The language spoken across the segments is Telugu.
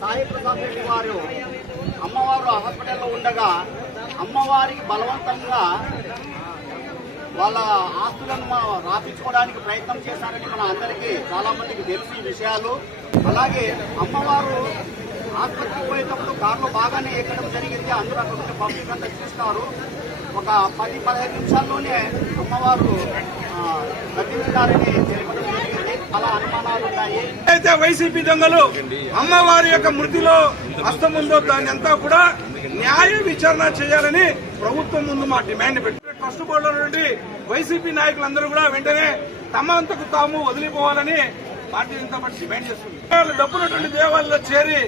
సాయి ప్రసాద్ రెడ్డి వారు అమ్మవారు హాస్పిటల్లో ఉండగా అమ్మవారికి బలవంతంగా వాళ్ళ ఆస్తులను మనం రాపించుకోవడానికి ప్రయత్నం చేశారని మన అందరికీ చాలా మందికి విషయాలు. అలాగే అమ్మవారు ఆసుపత్రికి పోయేటప్పుడు కారులో బాగానే ఎక్కడం జరిగింది. అందరూ అక్కడ పబ్లిక్ అంతా చూస్తారు. ఒక పది పదిహేను నిమిషాల్లోనే అమ్మవారు గట్టించారని గతించారని అయితే వైసీపీ దొంగలు అమ్మవారి యొక్క మృతిలో హస్తం ఉందో దాన్ని అంతా కూడా న్యాయ విచారణ చేయాలని ప్రభుత్వం ముందు మా డిమాండ్ పెట్టి. ట్రస్ట్ బోర్డులో నుండి వైసీపీ నాయకులందరూ కూడా వెంటనే తమ అంతకు తాము వదిలిపోవాలని భారతీయ జనతా పార్టీ డిమాండ్ చేస్తుంది. డబ్బులటువంటి దేవాలయంలో చేరి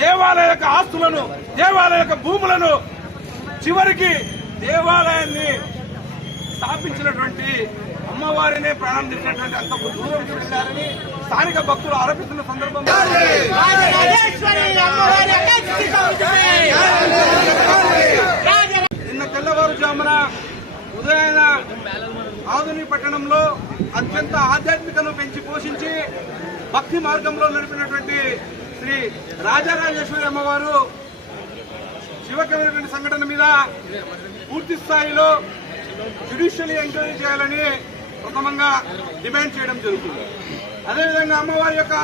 దేవాలయ యొక్క ఆస్తులను దేవాలయ యొక్క భూములను చివరికి దేవాలయాన్ని స్థాపించినటువంటి అమ్మవారినే ప్రాణం తీసినటువంటి అంత దూరం వెళ్ళారని స్థానిక భక్తులు ఆరోపిస్తున్న సందర్భంలో నిన్న తెల్లవారుజామున ఉదయాన ఆధుని పట్టణంలో అత్యంత ఆధ్యాత్మికను పెంచి పోషించి భక్తి మార్గంలో నడిపినటువంటి శ్రీ రాజరాజేశ్వరి అమ్మవారు శివకమైనటువంటి సంఘటన మీద పూర్తి స్థాయిలో జ్యుడిషియల్ ఎంక్వైరీ చేయాలని ప్రథమంగా డిమాండ్ చేయడం జరుగుతుంది. అదేవిధంగా అమ్మవారి యొక్క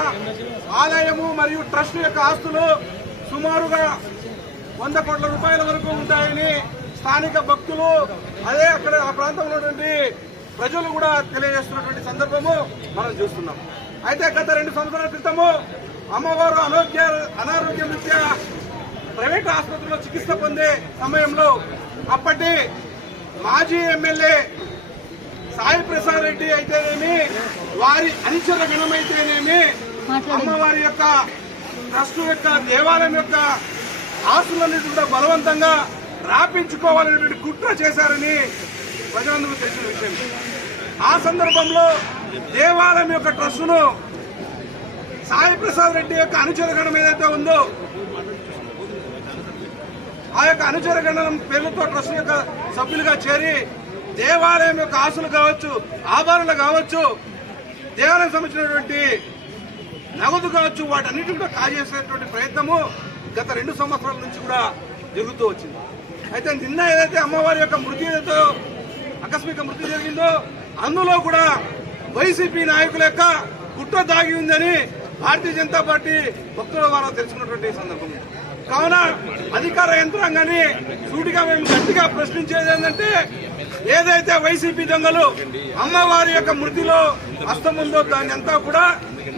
ఆలయము మరియు ట్రస్ట్ యొక్క ఆస్తులు సుమారుగా వంద కోట్ల రూపాయల వరకు ఉంటాయని స్థానిక భక్తులు అదే అక్కడ ఆ ప్రాంతంలో ఉన్నటువంటి ప్రజలు కూడా తెలియజేస్తున్నటువంటి సందర్భము మనం చూస్తున్నాం. అయితే గత రెండు సంవత్సరాల క్రితము అమ్మవారు అనారోగ్య అనారోగ్య రీత్యా ప్రైవేట్ ఆసుపత్రిలో చికిత్స పొందే సమయంలో అప్పటి మాజీ ఎమ్మెల్యే సాయి ప్రసాద్ రెడ్డి అయితేనేమి వారి అనుచర గణమైతేనేమి అమ్మవారి యొక్క ట్రస్ట్ యొక్క దేవాలయం యొక్క ఆస్తులన్నిటి కూడా బలవంతంగా రాపించుకోవాలనేటువంటి కుట్ర చేశారని ప్రజలందరూ తెలిసిన విషయం. ఆ సందర్భంలో దేవాలయం యొక్క ట్రస్టును సాయి ప్రసాద్ రెడ్డి యొక్క అనుచర గణం ఏదైతే ఉందో ఆ యొక్క అనుచర గణనం పేర్లతో ట్రస్ట్ యొక్క సభ్యులుగా చేరి దేవాలయం యొక్క ఆశలు కావచ్చు ఆభరణలు కావచ్చు దేవాలయం సంబంధించినటువంటి నగదు కావచ్చు వాటన్నిటి కూడా కాజేసేటువంటి ప్రయత్నము గత రెండు సంవత్సరాల నుంచి కూడా జరుగుతూ వచ్చింది. అయితే నిన్న ఏదైతే అమ్మవారి యొక్క మృతి ఏదైతే ఆకస్మిక మృతి జరిగిందో అందులో కూడా వైసీపీ నాయకుల యొక్క కుట్ర దాగి ఉందని భారతీయ జనతా పార్టీ భక్తుల ద్వారా తెలుసుకున్నటువంటి సందర్భం కావున అధికార యంత్రాంగాన్ని సూటిగా మేము గట్టిగా ప్రశ్నించేది ఏంటంటే ఏదైతే వైసీపీ దొంగలు అమ్మవారి యొక్క మృతిలో అస్తముందో దాన్ని అంతా కూడా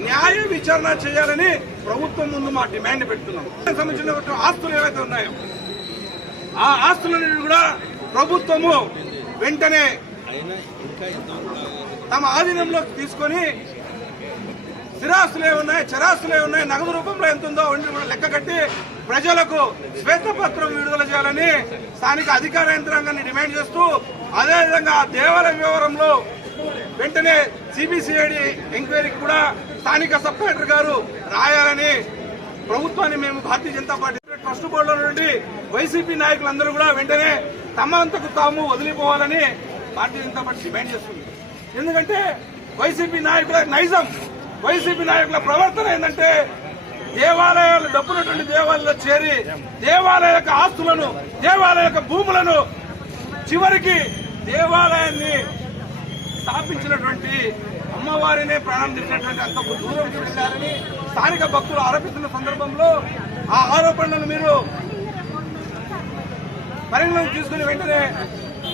న్యాయ విచారణ చేయాలని ప్రభుత్వం ముందు మా డిమాండ్ పెడుతున్నాం. సంబంధించిన ఆస్తులు ఏవైతే ఉన్నాయో ఆ ఆస్తులను కూడా ప్రభుత్వము వెంటనే తమ ఆధీనంలోకి తీసుకొని స్థిరాస్తులే ఉన్నాయి చరాస్తులే ఉన్నాయి నగదు రూపంలో ఎంత ఉందో అవన్నీ కూడా లెక్క కట్టి ప్రజలకు శ్వేతపత్రం విడుదల చేయాలని స్థానిక అధికార యంత్రాంగాన్ని డిమాండ్ చేస్తూ అదేవిధంగా దేవాలయ వ్యవహారంలో వెంటనే సిబిసిఐడి ఎంక్వైరీకి కూడా స్థానిక సబ్ కలెక్టర్ గారు రాయాలని ప్రభుత్వాన్ని మేము భారతీయ జనతా పార్టీ ట్రస్ట్ బోర్డులో నుండి వైసీపీ నాయకులందరూ కూడా వెంటనే తమంతకు తాము వదిలిపోవాలని భారతీయ జనతా పార్టీ డిమాండ్ చేస్తుంది. ఎందుకంటే వైసీపీ నాయకుల నైజం వైసీపీ నాయకుల ప్రవర్తన ఏంటంటే దేవాలయాలు డబ్బున్నటువంటి దేవాలయంలో చేరి దేవాలయ యొక్క ఆస్తులను దేవాలయ యొక్క భూములను చివరికి దేవాలయాన్ని స్థాపించినటువంటి అమ్మవారినే ప్రాణం తీసినటువంటి అంత దూరం వెళ్ళాలని స్థానిక భక్తులు ఆరోపిస్తున్న సందర్భంలో ఆ ఆరోపణలను మీరు పరిగణలోకి తీసుకుని వెంటనే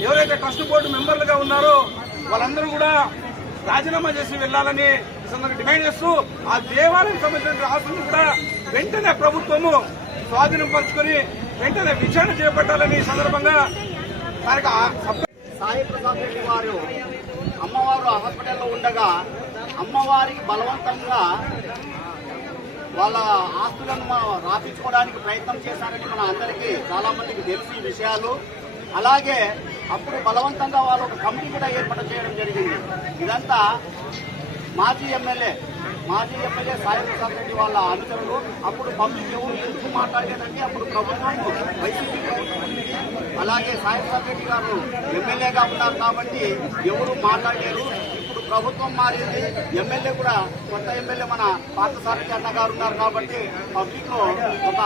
ఎవరైతే ట్రస్ట్ బోర్డు మెంబర్లుగా ఉన్నారో వాళ్ళందరూ కూడా రాజీనామా చేసి వెళ్ళాలని డిమాండ్ చేస్తూ ఆ దేవాలయం సంబంధించిన ఆస్తులను కూడా వెంటనే ప్రభుత్వము స్వాధీనం పరుచుకొని వెంటనే విచారణ చేపట్టాలని సందర్భంగా స్థానిక సాయి ప్రసాద్ రెడ్డి వారు అమ్మవారు హాస్పిటల్లో ఉండగా అమ్మవారికి బలవంతంగా వాళ్ళ ఆస్తులను రాపించుకోవడానికి ప్రయత్నం చేశారని మన అందరికీ చాలా మందికి తెలిసి విషయాలు. అలాగే అప్పుడు బలవంతంగా వాళ్ళు ఒక కమిటీ కూడా ఏర్పాటు చేయడం జరిగింది. ఇదంతా మాజీ ఎమ్మెల్యే మాజీ ఎమ్మెల్యే సాయి ప్రసాద్ రెడ్డి వాళ్ళ అనుచరులు అప్పుడు పబ్లిక్ ఎవరు ఎందుకు మాట్లాడేదంటే అప్పుడు ప్రభుత్వం వైసీపీ ప్రభుత్వం. అలాగే సాయి ప్రసాద్ రెడ్డి గారు ఎమ్మెల్యేగా ఉన్నారు కాబట్టి ఎవరు మాట్లాడలేరు. ఇప్పుడు ప్రభుత్వం మారింది. ఎమ్మెల్యే కూడా కొత్త ఎమ్మెల్యే మన పార్థసారథి అన్న గారు ఉన్నారు కాబట్టి పబ్లిక్లో ఒక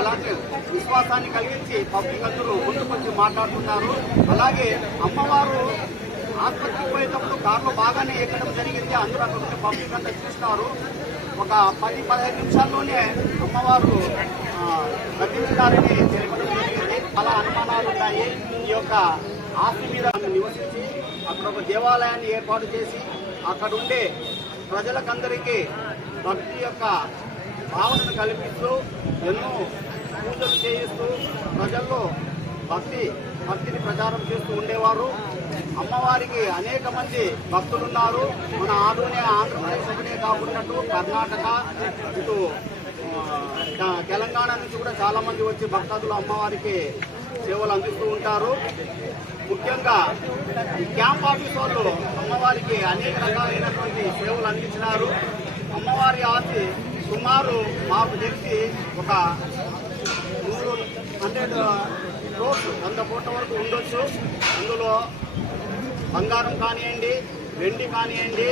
అలాంటి విశ్వాసాన్ని కలిగించి పబ్లిక్ అందరూ ముందుకొచ్చి మాట్లాడుతున్నారు. అలాగే అమ్మవారు ఆసుపత్రికి పోయేటప్పుడు కారులో బాగానే ఎక్కడం జరిగింది. అందరూ అక్కడ ఉంటే పబ్లిక్ అంతా చూస్తున్నారు ఒక పది పదహైదు నిమిషాల్లోనే అమ్మవారు ఆ, గతించినారని తెలియడం జరిగింది. చాలా అనుమానాలు ఉన్నాయి. ఈ యొక్క ఆస్తి మీద నివసించి అక్కడ ఒక దేవాలయాన్ని ఏర్పాటు చేసి అక్కడ ఉండే ప్రజలకందరికీ భక్తి యొక్క భావనను కల్పిస్తూ ఎన్నో పూజలు చేయిస్తూ ప్రజల్లో భక్తి భక్తిని ప్రచారం చేస్తూ ఉండేవారు. అమ్మవారికి అనేక మంది భక్తులు ఉన్నారు మన ఆదోనే ఆంధ్రప్రదేశ్ ఒకటే కాకుండా కర్ణాటక ఇటు తెలంగాణ నుంచి కూడా చాలా మంది వచ్చి భక్తాదులు అమ్మవారికి సేవలు అందిస్తూ ఉంటారు. ముఖ్యంగా ఈ క్యాంప్ ఆఫీస్ వాళ్ళు అమ్మవారికి అనేక రకాలైనటువంటి సేవలు అందించినారు. అమ్మవారి ఆస్తి సుమారు మాకు తెలిసి ఒక నూరు హండ్రెడ్ క్రోర్స్ వంద కోట్ల వరకు ఉండొచ్చు. అందులో బంగారం కానివ్వండి వెండి కానివ్వండి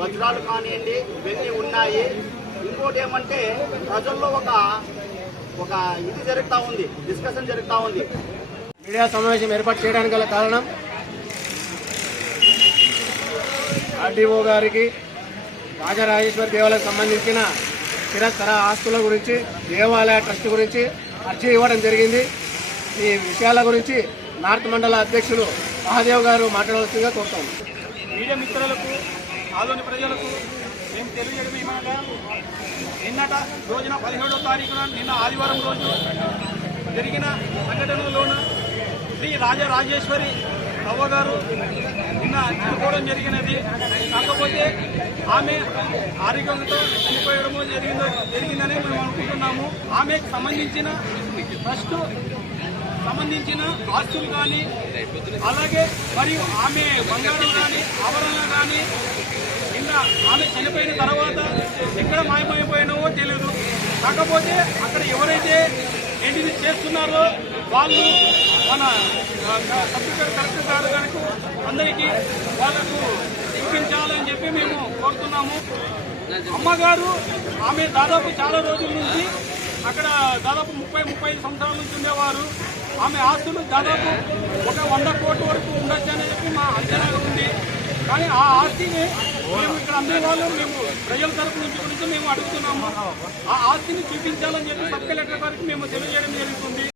వజ్రాలు కానివ్వండి ఇవన్నీ ఉన్నాయి. ఇంకోటి ఏమంటే ప్రజల్లో ఒక ఒక ఇది జరుగుతూ ఉంది డిస్కషన్ జరుగుతూ ఉంది. మీడియా సమావేశం ఏర్పాటు చేయడానికి గల కారణం? ఆర్డీఓ గారికి రాజరాజేశ్వరి దేవాలయం సంబంధించిన స్థిరస్థర ఆస్తుల గురించి దేవాలయ ట్రస్ట్ గురించి అర్జీ ఇవ్వడం జరిగింది. ఈ విషయాల గురించి నార్త్ మండల అధ్యక్షులు మహాదేవ్ గారు మాట్లాడవలసిందిగా కోరుతాం మీడియా మిత్రులకు ఆలోని ప్రజలకు మేము తెలియజేయడం ఏమనగా నిన్నట రోజున పదిహేడో తారీఖున నిన్న ఆదివారం రోజు జరిగిన సంఘటనలోన శ్రీ రాజరాజేశ్వరి రవ్వ గారు నిన్న చనిపోవడం జరిగినది. కాకపోతే ఆమె ఆరోగ్యంతో చనిపోయడము జరిగిందో జరిగిందని మేము అనుకుంటున్నాము. ఆమెకు సంబంధించిన ఫస్ట్ సంబంధించిన ఆస్తులు కానీ అలాగే మరియు ఆమె బంగారం కానీ ఆభరణలు కానీ ఇంకా ఆమె చనిపోయిన తర్వాత ఎక్కడ మాయమైపోయినావో తెలియదు కాకపోతే అక్కడ ఎవరైతే ఏంటిది చేస్తున్నారో వాళ్ళు మన సర్టిఫికేట్ కలెక్టర్ గారు కనుక అందరికీ వాళ్ళకు చూపించాలని చెప్పి మేము కోరుతున్నాము. అమ్మగారు ఆమె దాదాపు చాలా రోజుల నుంచి అక్కడ దాదాపు ముప్పై ముప్పై ఐదు సంవత్సరాల నుంచి ఉండేవారు. ఆమె ఆస్తులు దాదాపు ఒక వంద కోట్ల వరకు ఉండొచ్చు అనేది చెప్పి మా అంచనా ఉంది. కానీ ఆ ఆస్తిని మేము ఇక్కడ అందే వాళ్ళు మేము ప్రజల తరపు నుంచి గురించి మేము అడుగుతున్నాము. ఆ ఆస్తిని చూపించాలని చెప్పి సబ్ కలెక్టర్ గారికి మేము తెలియజేయడం జరుగుతుంది.